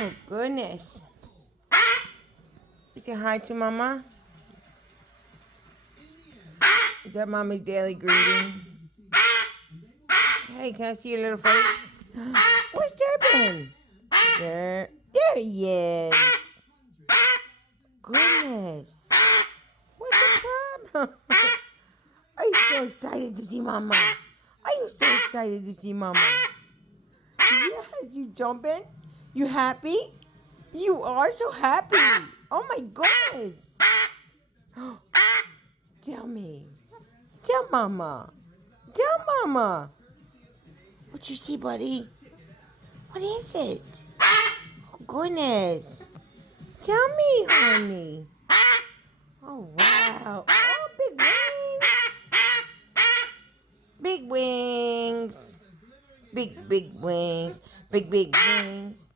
Oh, goodness. You say hi to Mama? Is that Mama's daily greeting? Hey, can I see your little face? Where's Durbin? There he is. Goodness. What's the problem? Are you so excited to see Mama? Are you so excited to see Mama? Yes, you jumping? You happy? You are so happy. Oh my goodness. Tell me. Tell Mama. Tell Mama. What you see, buddy? What is it? Oh goodness. Tell me, honey. Oh wow. Oh, big wings. Big wings. Big wings. Big wings.